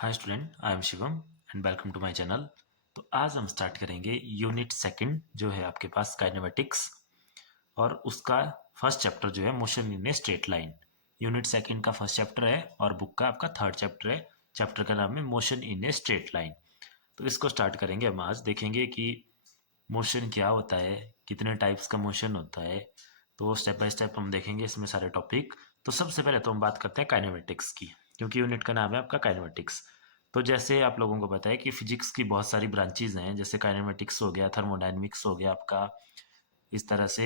Hi student, I am Shivam and welcome to my channel. तो आज हम स्टार्ट करेंगे यूनिट सेकंड जो है आपके पास काइनेमेटिक्स, और उसका फर्स्ट चैप्टर जो है motion in a straight line. Unit second का फर्स्ट चैप्टर है और बुक का आपका थर्ड चैप्टर है। चैप्टर का नाम है motion in a straight line. तो इसको स्टार्ट करेंगे। हम आज देखेंगे कि मोशन क्या होता है, कितने टाइप्स का मोशन होता है। तो स्टेप बाय स्टेप हम देखेंगे इसमें सारे टॉपिक। तो सबसे पहले तो हम बात करते हैं काइनेमेटिक्स की, क्योंकि यूनिट का नाम है आपका काइनेमेटिक्स। तो जैसे आप लोगों को पता है कि फिजिक्स की बहुत सारी ब्रांचेज हैं, जैसे काइनेमेटिक्स हो गया, थर्मोडायनेमिक्स हो गया आपका, इस तरह से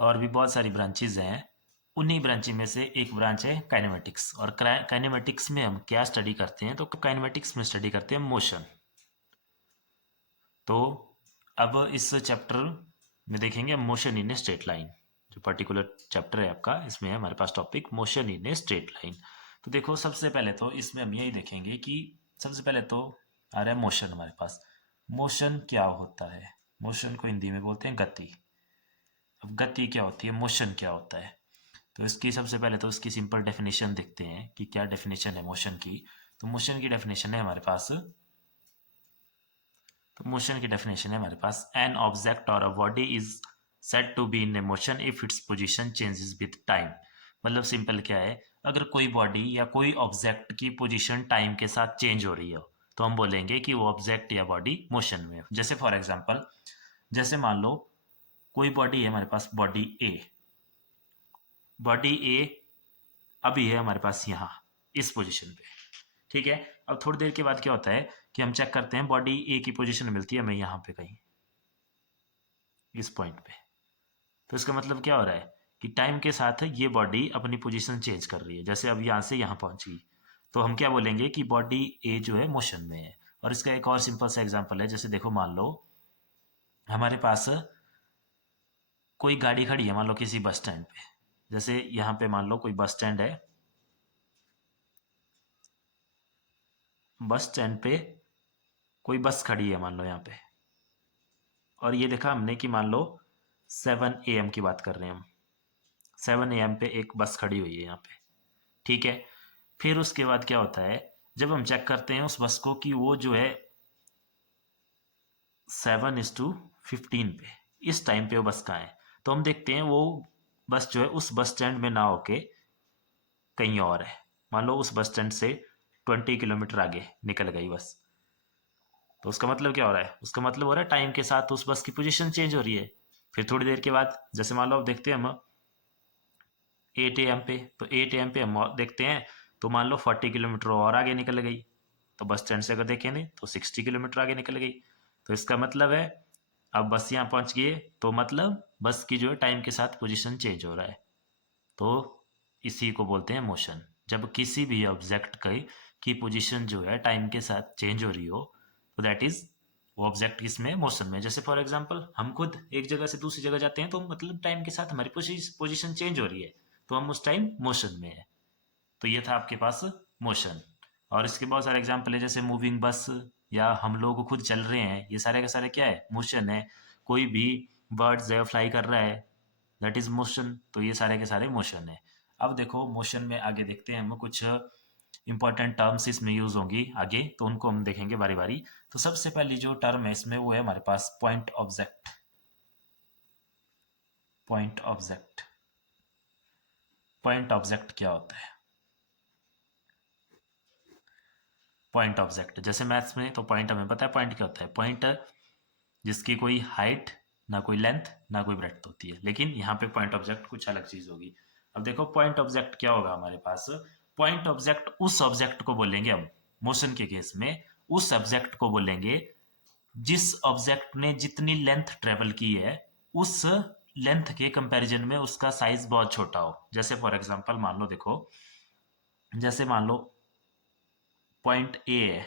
और भी बहुत सारी ब्रांचेज हैं। उन्हीं ब्रांच में से एक ब्रांच है काइनेमेटिक्स। और काइनेमेटिक्स में हम क्या स्टडी करते हैं, तो काइनेमेटिक्स में स्टडी करते हैं मोशन। तो अब इस चैप्टर में देखेंगे motion in a straight line. जो पर्टिकुलर चैप्टर है आपका, इसमें है हमारे पास topic motion in a straight line. तो देखो, सबसे पहले तो इसमें हम यही देखेंगे कि सबसे पहले तो आ रहा है मोशन हमारे पास। मोशन क्या होता है? मोशन को हिंदी में बोलते हैं गति। अब गति क्या होती है, मोशन क्या होता है? तो इसकी सबसे पहले तो इसकी सिंपल डेफिनेशन देखते हैं कि क्या डेफिनेशन है मोशन की। तो मोशन की डेफिनेशन है हमारे पास, तो मोशन की डेफिनेशन है हमारे पास, एन ऑब्जेक्ट और a body is said to be in a motion if its position changes with time. मतलब सिंपल क्या है, अगर कोई बॉडी या कोई ऑब्जेक्ट की पोजीशन टाइम के साथ चेंज हो रही हो, तो हम बोलेंगे कि वो ऑब्जेक्ट या बॉडी मोशन में है। जैसे फॉर एग्जांपल, जैसे मान लो कोई बॉडी है हमारे पास, बॉडी ए। बॉडी ए अभी है हमारे पास यहाँ इस पोजीशन पे, ठीक है। अब थोड़ी देर के बाद क्या होता है कि हम चेक करते हैं, बॉडी ए की पोजीशन मिलती है हमें यहाँ पे कहीं इस पॉइंट पे। तो इसका मतलब क्या हो रहा है कि टाइम के साथ ये बॉडी अपनी पोजीशन चेंज कर रही है। जैसे अब यहाँ से यहाँ पहुंच गई, तो हम क्या बोलेंगे कि बॉडी ए जो है मोशन में है। और इसका एक और सिंपल सा एग्जांपल है। जैसे देखो, मान लो हमारे पास कोई गाड़ी खड़ी है, मान लो किसी बस स्टैंड पे। जैसे यहाँ पे मान लो कोई बस स्टैंड है, बस स्टैंड पे कोई बस खड़ी है मान लो यहाँ पे। और ये देखा हमने कि मान लो 7 AM की बात कर रहे हैं हम। 7 AM पे एक बस खड़ी हुई है यहाँ पे, ठीक है। फिर उसके बाद क्या होता है, जब हम चेक करते हैं उस बस को कि वो जो है 7:15 पे, इस टाइम पे वो बस कहाँ है, तो हम देखते हैं वो बस जो है उस बस स्टैंड में ना होके कहीं और है। मान लो उस बस स्टैंड से 20 किलोमीटर आगे निकल गई बस। तो उसका मतलब क्या हो रहा है, उसका मतलब हो रहा है टाइम के साथ उस बस की पोजीशन चेंज हो रही है। फिर थोड़ी देर के बाद, जैसे मान लो अब देखते हैं हम 8 AM पे, तो 8 AM पे हम देखते हैं तो मान लो 40 किलोमीटर और आगे निकल गई। तो बस स्टैंड से अगर देखेंगे तो 60 किलोमीटर आगे निकल गई। तो इसका मतलब है अब बस यहाँ पहुंच गई है, तो मतलब बस की जो है टाइम के साथ पोजीशन चेंज हो रहा है। तो इसी को बोलते हैं मोशन। जब किसी भी ऑब्जेक्ट की पोजीशन जो है टाइम के साथ चेंज हो रही हो, तो दैट इज वो ऑब्जेक्ट किसमें, मोशन में। जैसे फॉर एग्जांपल, हम खुद एक जगह से दूसरी जगह जाते हैं, तो मतलब टाइम के साथ हमारी पोजीशन चेंज हो रही है, तो हम उस टाइम मोशन में है। तो ये था आपके पास मोशन। और इसके बहुत सारे एग्जांपल है, जैसे मूविंग बस, या हम लोग खुद चल रहे हैं, ये सारे के सारे क्या है, मोशन है। कोई भी बर्ड्स है फ्लाई कर रहा है, दैट इज मोशन। तो ये सारे के सारे मोशन है। अब देखो, मोशन में आगे देखते हैं हम कुछ इंपॉर्टेंट टर्म्स इसमें यूज होंगी आगे, तो उनको हम देखेंगे बारी बारी। तो सबसे पहली जो टर्म है इसमें वो है हमारे पास point object. Point object, point object क्या होता है? पॉइंट ऑब्जेक्ट, जैसे मैथ्स में तो पॉइंट हमें पता है पॉइंट क्या होता है। पॉइंट जिसकी कोई हाइट, ना कोई लेंथ, ना कोई ब्रेड्थ होती है, लेकिन यहाँ पे पॉइंट ऑब्जेक्ट कुछ अलग चीज होगी। अब देखो, पॉइंट ऑब्जेक्ट क्या होगा हमारे पास। पॉइंट ऑब्जेक्ट उस ऑब्जेक्ट को बोलेंगे हम, मोशन के केस में उस ऑब्जेक्ट को बोलेंगे जिस ऑब्जेक्ट ने जितनी लेंथ ट्रेवल की है, उस लेंथ के कंपैरिजन में उसका साइज बहुत छोटा हो। जैसे फॉर एग्जांपल मान लो, देखो जैसे मान लो पॉइंट ए है,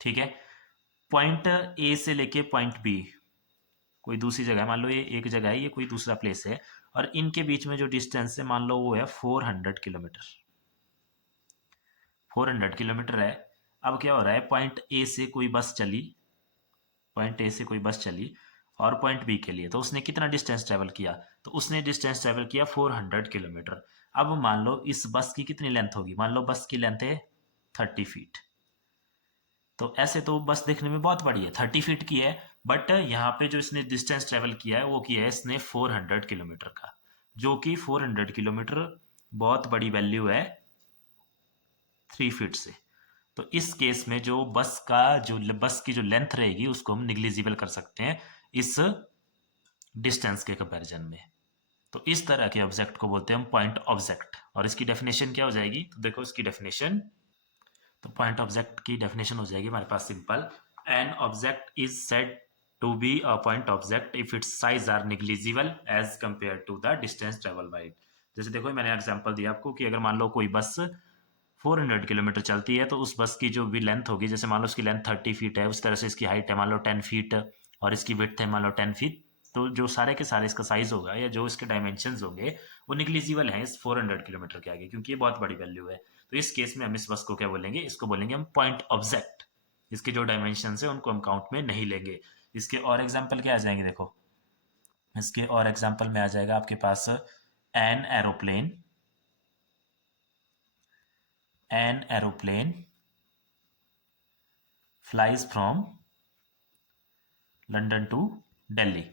ठीक है। पॉइंट ए से लेके पॉइंट बी कोई दूसरी जगह है, मान लो ये एक जगह है, ये कोई दूसरा प्लेस है, और इनके बीच में जो डिस्टेंस है मान लो वो है 400 किलोमीटर। 400 किलोमीटर है। अब क्या हो रहा है, पॉइंट ए से कोई बस चली, पॉइंट ए से कोई बस चली और पॉइंट बी के लिए, तो उसने कितना डिस्टेंस ट्रेवल किया, तो उसने डिस्टेंस ट्रेवल किया 400 किलोमीटर। अब मान लो इस बस की कितनी लेंथ होगी, मान लो बस की लेंथ है 30 फीट। तो ऐसे तो बस देखने में बहुत बड़ी है, 30 फीट की है, बट यहाँ पे जो इसने डिस्टेंस ट्रेवल किया है वो किया है इसने 400 किलोमीटर का, जो कि 400 किलोमीटर बहुत बड़ी वैल्यू है 3 फीट से। तो इस केस में जो बस की जो लेंथ रहेगी उसको हम निग्लिजिबल कर सकते हैं इस डिस्टेंस के कंपैरिजन में। तो इस तरह के ऑब्जेक्ट को बोलते हैं हम पॉइंट ऑब्जेक्ट। और इसकी डेफिनेशन क्या हो जाएगी, तो देखो इसकी डेफिनेशन, तो पॉइंट ऑब्जेक्ट की डेफिनेशन हो जाएगी हमारे पास simple, an object is said to be a point object if its size are negligible as compare to the distance travel by it. जैसे देखो मैंने एग्जांपल दिया आपको कि अगर मान लो कोई बस 400 किलोमीटर चलती है तो उस बस की जो भी लेंथ होगी, जैसे मान लो उसकी लेंथ 30 फीट है, उस तरह से इसकी हाइट है मान लो 10 फीट और इसकी विड्थ है मान लो 10 फीट, तो जो सारे के सारे इसका साइज होगा या जो इसके डायमेंशंस होंगे वो निग्लिजिबल है इस 400 किलोमीटर के आगे, क्योंकि ये बहुत बड़ी वैल्यू है। तो इस केस में हम इस बस को क्या बोलेंगे, इसको बोलेंगे हम पॉइंट ऑब्जेक्ट। इसके जो डायमेंशन है उनको हम काउंट में नहीं लेंगे। इसके और एग्जाम्पल क्या आ जाएंगे, देखो इसके और एग्जाम्पल में आ जाएगा आपके पास an aeroplane flies from London to Delhi.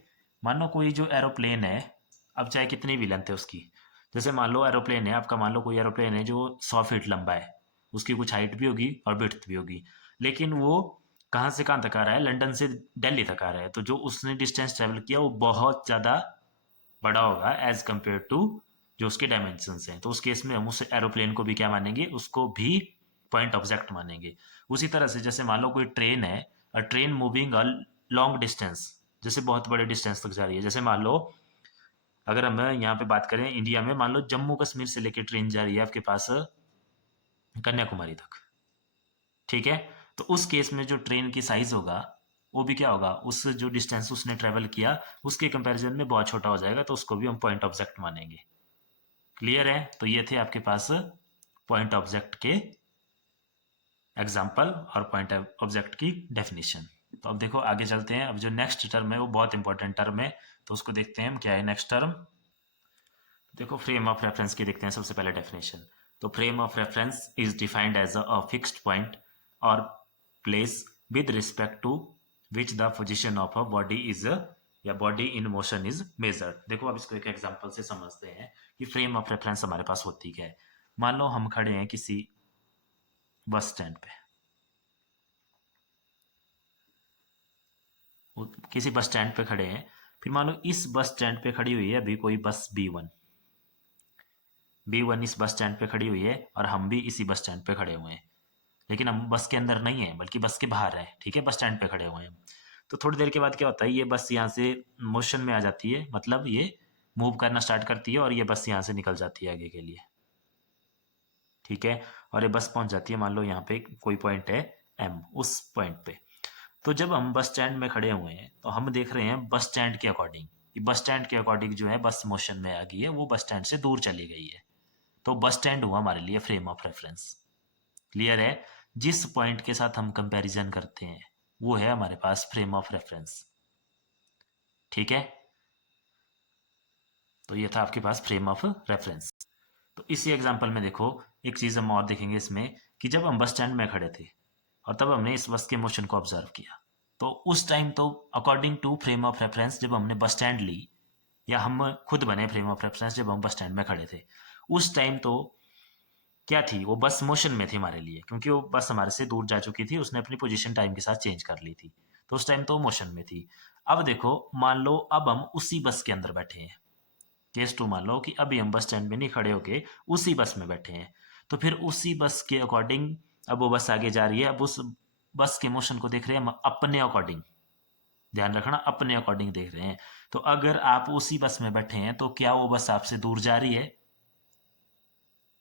मान लो कोई जो एरोप्लेन है, अब चाहे कितनी भी लेंथ है उसकी, जैसे मान लो एरोप्लेन है आपका, मान लो कोई एरोप्लेन है जो 100 फीट लंबा है, उसकी कुछ हाइट भी होगी और विड्थ भी होगी, लेकिन वो कहाँ से कहाँ तक आ रहा है, लंदन से दिल्ली तक आ रहा है, तो जो उसने डिस्टेंस ट्रेवल किया वो बहुत ज़्यादा बड़ा होगा एज कम्पेयर टू जो उसके डायमेंशन हैं। तो उस केस में हम उस एरोप्लेन को भी क्या मानेंगे, उसको भी पॉइंट ऑब्जेक्ट मानेंगे। उसी तरह से जैसे मान लो कोई ट्रेन है, अ train moving a long distance, जैसे बहुत बड़े डिस्टेंस तक जा रही है, जैसे मान लो अगर हम यहाँ पे बात करें इंडिया में, मान लो जम्मू कश्मीर से लेकर ट्रेन जा रही है आपके पास कन्याकुमारी तक, ठीक है। तो उस केस में जो ट्रेन की साइज होगा वो भी क्या होगा, उस जो डिस्टेंस उसने ट्रेवल किया उसके कंपैरिजन में बहुत छोटा हो जाएगा, तो उसको भी हम पॉइंट ऑब्जेक्ट मानेंगे। क्लियर है। तो ये थे आपके पास पॉइंट ऑब्जेक्ट के एग्जाम्पल और पॉइंट ऑब्जेक्ट की डेफिनेशन। तो अब देखो आगे चलते हैं, अब जो नेक्स्ट टर्म है वो बहुत इंपॉर्टेंट टर्म है, तो उसको देखते हैं हम क्या है नेक्स्ट टर्म। देखो फ्रेम ऑफ रेफरेंस की देखते हैं सबसे पहले डेफिनेशन। तो frame of reference is defined as a fixed point और place with respect to which the position of a body is या body in motion is measured. देखो अब इसको एक एग्जांपल से समझते हैं कि फ्रेम ऑफ रेफरेंस हमारे पास होती क्या है। मान लो हम खड़े हैं किसी बस स्टैंड पे, किसी बस स्टैंड पे खड़े हैं, फिर मान लो इस बस स्टैंड पे खड़ी हुई है अभी कोई बस B1 इस बस स्टैंड पे खड़ी हुई है और हम भी इसी बस स्टैंड पे खड़े हुए हैं, लेकिन हम बस के अंदर नहीं है बल्कि बस के बाहर है, ठीक है, बस स्टैंड पे खड़े हुए हैं। तो थोड़ी देर के बाद क्या होता है, ये बस यहाँ से मोशन में आ जाती है, मतलब ये मूव करना स्टार्ट करती है और ये बस यहाँ से निकल जाती है आगे के लिए, ठीक है। और ये बस पहुंच जाती है मान लो यहाँ पे कोई पॉइंट है M, उस पॉइंट पे। तो जब हम बस स्टैंड में खड़े हुए हैं तो हम देख रहे हैं बस स्टैंड के अकॉर्डिंग, बस स्टैंड के अकॉर्डिंग जो है बस मोशन में आ गई है, वो बस स्टैंड से दूर चली गई है। तो बस स्टैंड हुआ हमारे लिए फ्रेम ऑफ रेफरेंस। क्लियर है। जिस पॉइंट के साथ हम कंपैरिजन करते हैं वो है हमारे पास फ्रेम ऑफ रेफरेंस, ठीक है। तो ये था आपके पास फ्रेम ऑफ रेफरेंस। तो इसी एग्जांपल में देखो एक चीज़ हम और देखेंगे इसमें, कि जब हम बस स्टैंड में खड़े थे और तब हमने इस बस के मोशन को ऑब्जर्व किया, तो उस टाइम तो according to frame of reference जब हमने बस स्टैंड ली, या हम खुद बने फ्रेम ऑफ रेफरेंस जब हम बस स्टैंड में खड़े थे, उस टाइम तो क्या थी, वो बस मोशन में थी हमारे लिए, क्योंकि वो बस हमारे से दूर जा चुकी थी, उसने अपनी पोजीशन टाइम के साथ चेंज कर ली थी, तो उस टाइम तो मोशन में थी। अब देखो मान लो अब हम उसी बस के अंदर बैठे हैं, केस टू मान लो कि अभी हम बस स्टैंड में नहीं खड़े होके उसी बस में बैठे हैं, तो फिर उसी बस के अकॉर्डिंग अब वो बस आगे जा रही है, अब उस बस के मोशन को देख रहे हैं हम अपने अकॉर्डिंग, ध्यान रखना अपने अकॉर्डिंग देख रहे हैं। तो अगर आप उसी बस में बैठे हैं तो क्या वो बस आपसे दूर जा रही है,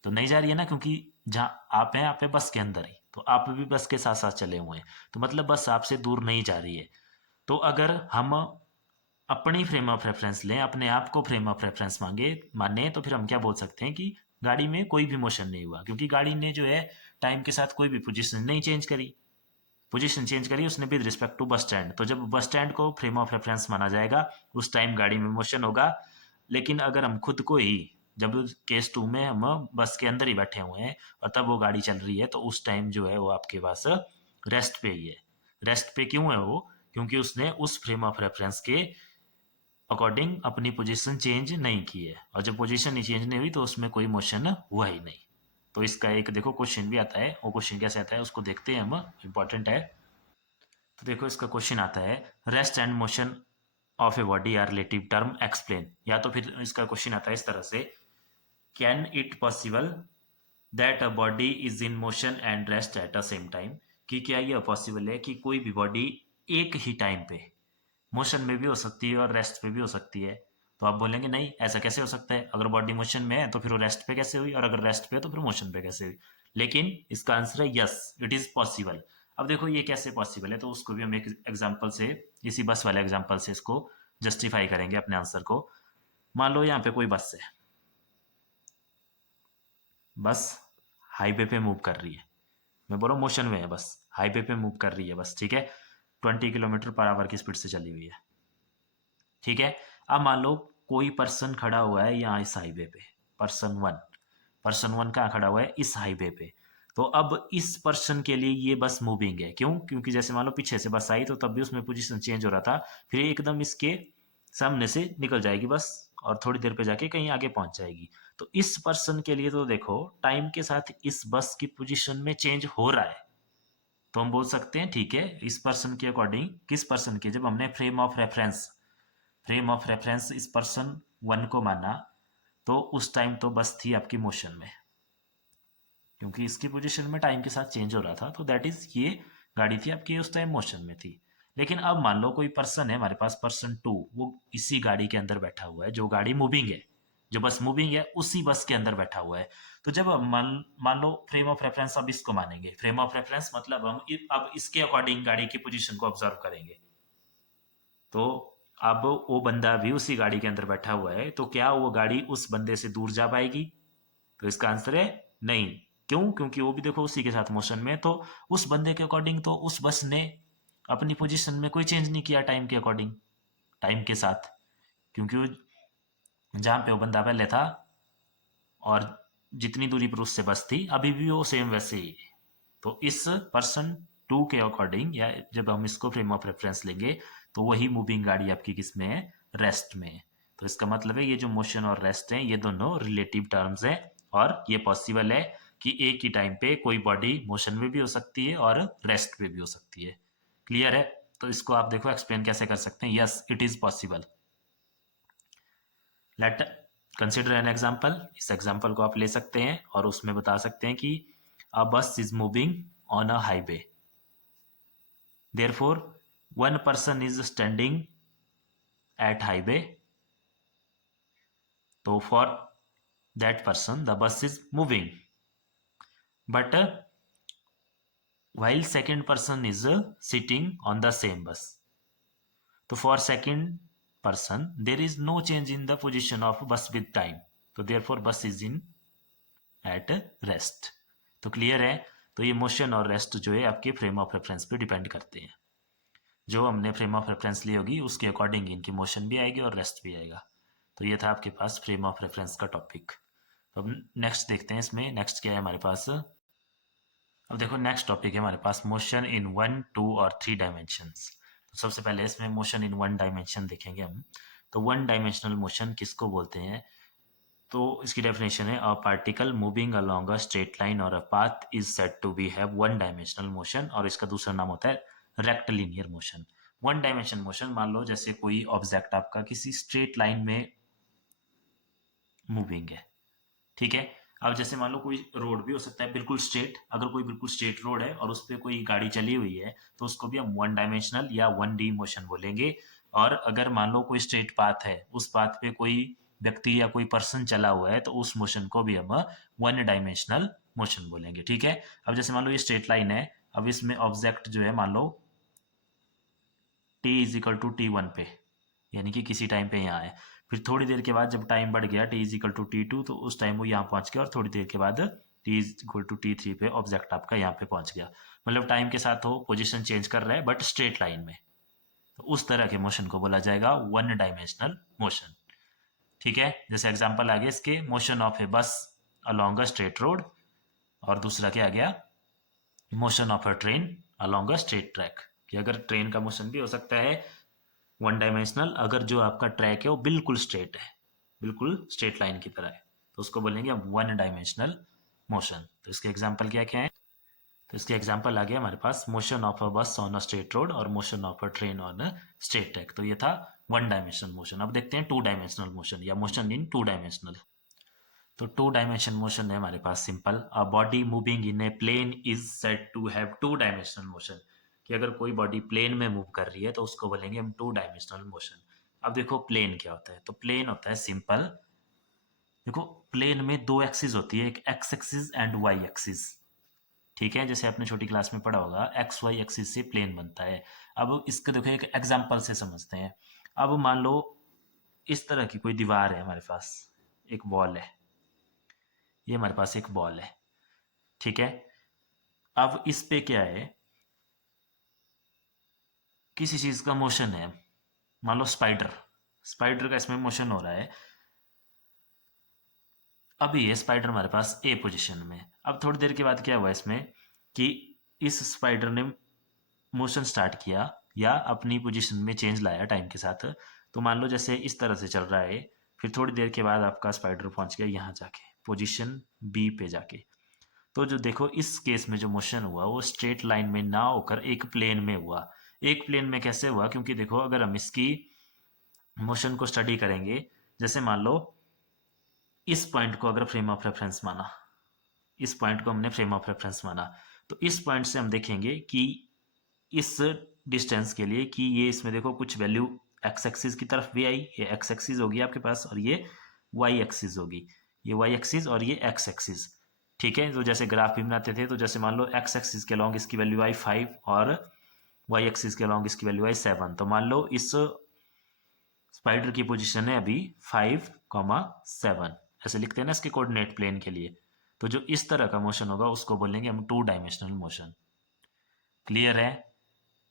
तो नहीं जा रही है ना, क्योंकि जहाँ आप हैं बस के अंदर ही, तो आप भी बस के साथ साथ चले हुए हैं, तो मतलब बस आपसे दूर नहीं जा रही है। तो अगर हम अपनी फ्रेम ऑफ रेफरेंस लें, अपने आप को फ्रेम ऑफ रेफरेंस माने, तो फिर हम क्या बोल सकते हैं कि गाड़ी में कोई भी मोशन नहीं हुआ, क्योंकि गाड़ी ने जो है टाइम के साथ कोई भी पोजीशन नहीं चेंज करी, पोजीशन चेंज करी उसने with respect to bus stand. तो जब बस स्टैंड को फ्रेम ऑफ रेफरेंस माना जाएगा उस टाइम गाड़ी में मोशन होगा, लेकिन अगर हम खुद को ही जब केस 2 में हम बस के अंदर ही बैठे हुए हैं और तब वो गाड़ी चल रही है, तो उस टाइम जो है वो आपके पास रेस्ट पे ही है। रेस्ट पे क्यों है वो? क्योंकि उसने उस फ्रेम ऑफ रेफरेंस के अकॉर्डिंग अपनी पोजीशन चेंज नहीं की है, और जब पोजीशन ही चेंज नहीं हुई तो उसमें कोई मोशन हुआ ही नहीं। तो इसका एक देखो क्वेश्चन भी आता है, वो क्वेश्चन कैसे आता है उसको देखते हैं हम, इंपॉर्टेंट है। तो देखो इसका क्वेश्चन आता है, rest and motion of a body are relative term explain. या तो फिर इसका क्वेश्चन आता है इस तरह से, can it possible that a body is in motion and rest at a same time, कि क्या यह पॉसिबल है कि कोई भी बॉडी एक ही टाइम पे मोशन में भी हो सकती है और रेस्ट पे भी हो सकती है? तो आप बोलेंगे नहीं, ऐसा कैसे हो सकता है, अगर बॉडी मोशन में है तो फिर वो रेस्ट पे कैसे हुई, और अगर रेस्ट पे है तो फिर मोशन पे कैसे हुई? लेकिन इसका आंसर है यस, इट इज पॉसिबल। अब देखो ये कैसे पॉसिबल है, तो उसको भी हम एक एग्जांपल से, इसी बस वाले एग्जांपल से इसको जस्टिफाई करेंगे अपने आंसर को। मान लो यहाँ पे कोई बस है, बस हाईवे पे मूव कर रही है, मैं बोल रहा हूँ मोशन में है, बस हाईवे पे मूव कर रही है बस, ठीक है, 20 किलोमीटर पर आवर की स्पीड से चली हुई है, ठीक है। अब मान लो कोई पर्सन खड़ा हुआ है यहाँ इस हाईवे पे, पर्सन वन कहाँ खड़ा हुआ है, इस हाईवे पे। तो अब इस पर्सन के लिए ये बस मूविंग है, क्यों? क्योंकि जैसे मान लो पीछे से बस आई तो तब भी उसमें पोजीशन चेंज हो रहा था, फिर एकदम इसके सामने से निकल जाएगी बस और थोड़ी देर पे जाके कहीं आगे पहुंच जाएगी। तो इस पर्सन के लिए तो देखो टाइम के साथ इस बस की पोजीशन में चेंज हो रहा है, तो हम बोल सकते हैं ठीक है, इस पर्सन के अकॉर्डिंग, किस पर्सन के, जब हमने फ्रेम ऑफ रेफरेंस इस पर्सन वन को माना, तो उस टाइम तो बस थी आपकी मोशन में, क्योंकि इसकी पोजीशन में टाइम के साथ चेंज हो रहा था, तो दैट इज ये गाड़ी थी आपकी उस टाइम मोशन में थी। लेकिन अब मान लो कोई पर्सन है हमारे पास, पर्सन टू, वो इसी गाड़ी के अंदर बैठा हुआ है, जो गाड़ी मूविंग है, जो बस मूविंग है उसी बस के अंदर बैठा हुआ है। तो जब हम मान मान लो फ्रेम ऑफ रेफरेंस, अब इसको मानेंगे फ्रेम ऑफ रेफरेंस, मतलब हम अब इसके अकॉर्डिंग गाड़ी की पोजीशन को ऑब्जर्व करेंगे। तो अब वो बंदा भी उसी गाड़ी के अंदर बैठा हुआ है, तो क्या वो गाड़ी उस बंदे से दूर जा पाएगी? तो इसका आंसर है नहीं। क्यों? क्योंकि वो भी देखो उसी के साथ मोशन में, तो उस बंदे के अकॉर्डिंग तो उस बस ने अपनी पोजीशन में कोई चेंज नहीं किया टाइम के अकॉर्डिंग, टाइम के साथ, क्योंकि वो जहाँ पे वो बंदा पहले था और जितनी दूरी पर उससे बस थी अभी भी वो सेम वैसे ही है। तो इस पर्सन टू के अकॉर्डिंग, या जब हम इसको फ्रेम ऑफ रेफरेंस लेंगे, तो वही मूविंग गाड़ी आपकी किस में है, रेस्ट में है। तो इसका मतलब है ये जो मोशन और रेस्ट हैं ये दोनों रिलेटिव टर्म्स हैं, और ये पॉसिबल है कि एक ही टाइम पे कोई बॉडी मोशन में भी हो सकती है और रेस्ट पे भी हो सकती है। क्लियर है? तो इसको आप देखो एक्सप्लेन कैसे कर सकते हैं, yes it is possible. Late consider an example, इस एग्जाम्पल को आप ले सकते हैं और उसमें बता सकते हैं कि अ बस is moving on a highway, therefore one person is standing at highway, so for that person the bus is moving, but while second person is sitting on the same bus, so for second person there is no change in the position of bus with time, so therefore bus is in at rest। तो clear है? तो ये motion और rest जो है आपके frame of reference पे depend करते हैं, जो हमने फ्रेम ऑफ रेफरेंस ली होगी उसके अकॉर्डिंग इनकी मोशन भी आएगी और रेस्ट भी आएगा। तो ये था आपके पास फ्रेम ऑफ रेफरेंस का टॉपिक। तो अब नेक्स्ट देखते हैं, इसमें नेक्स्ट क्या है हमारे पास। अब देखो नेक्स्ट टॉपिक है हमारे पास मोशन इन 1, 2 और 3 डायमेंशंस। तो सबसे पहले इसमें मोशन इन 1 डायमेंशन देखेंगे हम। तो 1 डायमेंशनल मोशन किसको बोलते हैं? तो इसकी डेफिनेशन है, a particle moving along a straight line और a path is said to be have 1 dimensional motion, और इसका दूसरा नाम होता है रेक्टिलिनियर मोशन। 1 डायमेंशन मोशन, मान लो जैसे कोई ऑब्जेक्ट आपका किसी स्ट्रेट लाइन में मूविंग है, ठीक है। अब जैसे मान लो कोई रोड भी हो सकता है बिल्कुल स्ट्रेट, अगर कोई बिल्कुल स्ट्रेट रोड है और उस पर कोई गाड़ी चली हुई है तो उसको भी हम 1 डायमेंशनल या 1D मोशन बोलेंगे। और अगर मान लो कोई स्ट्रेट पाथ है, उस पाथ पे कोई व्यक्ति या कोई पर्सन चला हुआ है, तो उस मोशन को भी हम 1 डायमेंशनल मोशन बोलेंगे, ठीक है। अब जैसे मान लो ये स्ट्रेट लाइन है, अब इसमें ऑब्जेक्ट जो है मान लो t=t1 पे, यानी कि किसी टाइम पे यहाँ है, फिर थोड़ी देर के बाद जब टाइम बढ़ गया t=t2, तो उस टाइम वो यहाँ पहुँच गया, और थोड़ी देर के बाद t=t3 पे ऑब्जेक्ट आपका यहाँ पे पहुँच गया। मतलब टाइम के साथ वो पोजीशन चेंज कर रहा है बट स्ट्रेट लाइन में, तो उस तरह के मोशन को बोला जाएगा 1 डायमेंशनल मोशन। ठीक है, जैसे एग्जांपल आ गया इसके, मोशन ऑफ ए बस अलोंग अ स्ट्रेट रोड, और दूसरा क्या आ गया, motion of a train along a straight track, कि अगर ट्रेन का मोशन भी हो सकता है वन डायमेंशनल अगर जो आपका ट्रैक है वो बिल्कुल स्ट्रेट है, बिल्कुल स्ट्रेट लाइन की तरह है, तो उसको बोलेंगे हम वन डायमेंशनल मोशन। तो इसके एग्जांपल क्या क्या है, तो इसके एग्जांपल आ गया हमारे पास motion of a bus on a straight road और motion of a train on a straight track. तो ये था वन डायमेंशनल मोशन। अब देखते हैं टू डायमेंशनल मोशन या मोशन इन टू डायमेंशनल। तो टू डायमेंशन मोशन है हमारे पास simple, a body moving in a plane is said to have two dimensional motion, कि अगर कोई बॉडी प्लेन में मूव कर रही है तो उसको बोलेंगे हम टू डायमेंशनल मोशन। अब देखो प्लेन क्या होता है, तो प्लेन होता है सिंपल, देखो प्लेन में दो एक्सिस होती है, एक X axis and Y axis. ठीक है, जैसे आपने छोटी क्लास में पढ़ा होगा एक्स वाई एक्सिस से प्लेन बनता है। अब इसको देखो एक एग्जांपल से समझते हैं। अब मान लो इस तरह की कोई दीवार है हमारे पास, एक वॉल है, ये हमारे पास एक बॉल है, ठीक है। अब इस पे क्या है, किसी चीज का मोशन है, मान लो स्पाइडर, स्पाइडर का इसमें मोशन हो रहा है। अभी ये स्पाइडर हमारे पास ए पोजीशन में, अब थोड़ी देर के बाद क्या हुआ इसमें कि इस स्पाइडर ने मोशन स्टार्ट किया या अपनी पोजीशन में चेंज लाया टाइम के साथ। तो मान लो जैसे इस तरह से चल रहा है, फिर थोड़ी देर के बाद आपका स्पाइडर पहुंच गया यहाँ जाके पोजीशन बी पे जाके। तो जो देखो इस केस में जो मोशन हुआ वो स्ट्रेट लाइन में ना होकर एक प्लेन में हुआ। एक प्लेन में कैसे हुआ, क्योंकि देखो अगर हम इसकी मोशन को स्टडी करेंगे, जैसे मान लो इस पॉइंट को अगर फ्रेम ऑफ रेफरेंस माना, इस पॉइंट को हमने फ्रेम ऑफ रेफरेंस माना, तो इस पॉइंट से हम देखेंगे कि इस डिस्टेंस के लिए कि ये इसमें देखो कुछ वैल्यू एक्स एक्सिस की तरफ भी आई, ये एक्स एक्सिस होगी आपके पास और ये वाई एक्सिस होगी, ये वाई एक्सिस और ये एक्स एक्सिस। ठीक है, तो जैसे ग्राफ भी बनाते थे, तो जैसे मान लो एक्स एक्सिस के लॉन्ग इसकी वैल्यू आई 5 और वाई एक्सिस के लॉन्ग इसकी वैल्यू आई 7। तो मान लो इस स्पाइडर की पोजीशन है अभी 5,7, ऐसे लिखते हैं ना इसके कोऑर्डिनेट प्लेन के लिए। तो जो इस तरह का मोशन होगा उसको बोलेंगे हम टू डायमेंशनल मोशन। क्लियर है।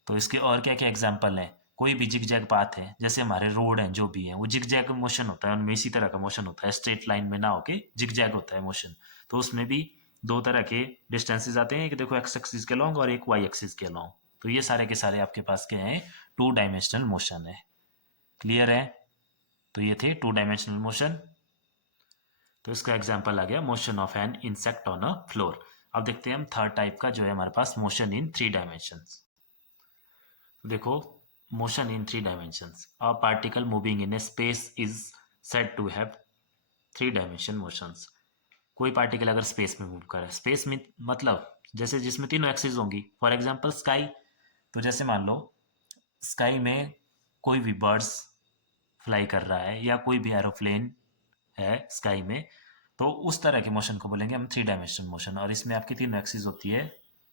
तो इसके और क्या क्या एग्जाम्पल हैं, कोई भी जिग जैग पाथ है, जैसे हमारे रोड हैं जो भी हैं, वो जिग जैग मोशन होता है, उनमें इसी तरह का मोशन होता है, स्ट्रेट लाइन में ना होके जिग जैग होता है मोशन। तो उसमें भी दो तरह के डिस्टेंसेस आते हैं, एक देखो एक्स एक्सिस के लॉन्ग और एक वाई एक्सिस के लॉन्ग। तो ये सारे के सारे आपके पास क्या हैं, टू डायमेंशनल मोशन है। क्लियर है। तो ये थे टू डायमेंशनल मोशन। तो इसका एग्जाम्पल आ गया motion of an insect on a floor. अब देखते हैं हम थर्ड टाइप का जो है हमारे पास मोशन इन थ्री डायमेंशंस। देखो motion in three dimensions, a particle moving in a space is said to have three dimension motions. कोई पार्टिकल अगर स्पेस में मूव कर रहा है, स्पेस में मतलब जैसे जिसमें तीनों एक्सिस होंगी, फॉर एग्जांपल स्काई। तो जैसे मान लो स्काई में कोई भी बर्ड्स फ्लाई कर रहा है या कोई भी एरोप्लेन है स्काई में, तो उस तरह के मोशन को बोलेंगे हम थ्री डायमेंशन मोशन। और इसमें आपकी तीन एक्सिस होती है,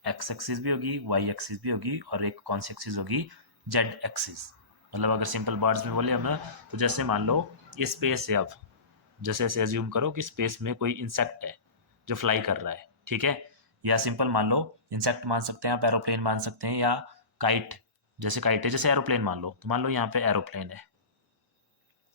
एक्स एक्सिस भी होगी, वाई एक्सिस भी होगी और एक कौन सी एक्सिस होगी, जेड एक्सिस। मतलब अगर सिंपल वर्ड्स में बोले हम, तो जैसे मान लो ये स्पेस है, अब जैसे ऐसे एज्यूम करो कि स्पेस में कोई इंसेक्ट है जो फ्लाई कर रहा है, ठीक है। या सिंपल मान लो इंसेक्ट मान सकते हैं आप, एरोप्लेन मान सकते हैं, या काइट, जैसे काइट है, जैसे एरोप्लेन मान लो, तो मान लो यहाँ पे एरोप्लेन है,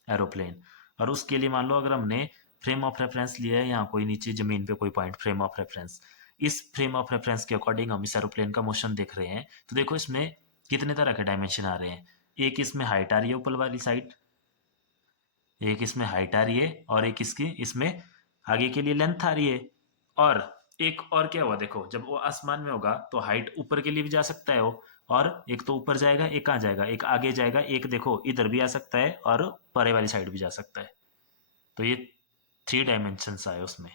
एरोप्लेन। और उसके लिए मान लो अगर हमने फ्रेम ऑफ रेफरेंस लिया है यहाँ कोई नीचे जमीन पे कोई पॉइंट, फ्रेम ऑफ रेफरेंस, इस फ्रेम ऑफ रेफरेंस के अकॉर्डिंग हम इस एरोप्लेन का मोशन देख रहे हैं। तो देखो इसमें कितने तरह के डायमेंशन आ रहे हैं, एक इसमें हाइट आ रही है ऊपर वाली साइड, एक इसमें हाइट आ रही है और एक इसकी इसमें आगे के लिए लेंथ आ रही है। और एक और क्या हुआ, देखो जब वो आसमान में होगा तो हाइट ऊपर के लिए भी जा सकता है वो, और एक तो ऊपर जाएगा, एक कहाँ जाएगा, एक आगे जाएगा, एक देखो इधर भी आ सकता है और परे वाली साइड भी जा सकता है। तो ये थ्री डायमेंशंस आए उसमें,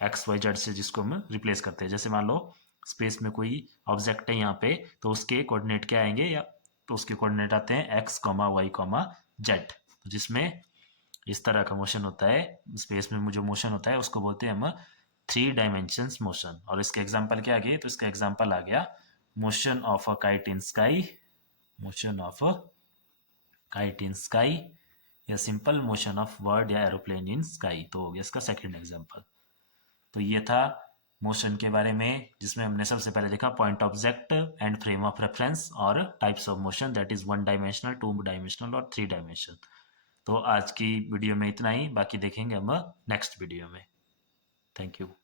एक्स वाई जेड से जिसको हम रिप्लेस करते हैं। जैसे मान लो स्पेस में कोई ऑब्जेक्ट है यहाँ पे, तो उसके कोऑर्डिनेट क्या आएंगे, या तो उसके कोऑर्डिनेट आते हैं X comma Y comma Z, जिसमें इस तरह का मोशन होता है, स्पेस में जो मोशन होता है उसको बोलते हैं हम थ्री डायमेंशंस मोशन। और इसके एग्जांपल क्या आ गए, तो इसका एग्जांपल आ गया motion of a kite in sky, motion of a kite in sky, या सिंपल मोशन ऑफ बर्ड या एरोप्लेन इन स्काई। तो हो गया इसका सेकंड एग्जांपल। तो ये था मोशन के बारे में, जिसमें हमने सबसे पहले देखा point object and frame of reference और types of motion, that is one dimensional, two dimensional और थ्री डायमेंशनल। तो आज की वीडियो में इतना ही, बाकी देखेंगे हम नेक्स्ट वीडियो में। Thank you.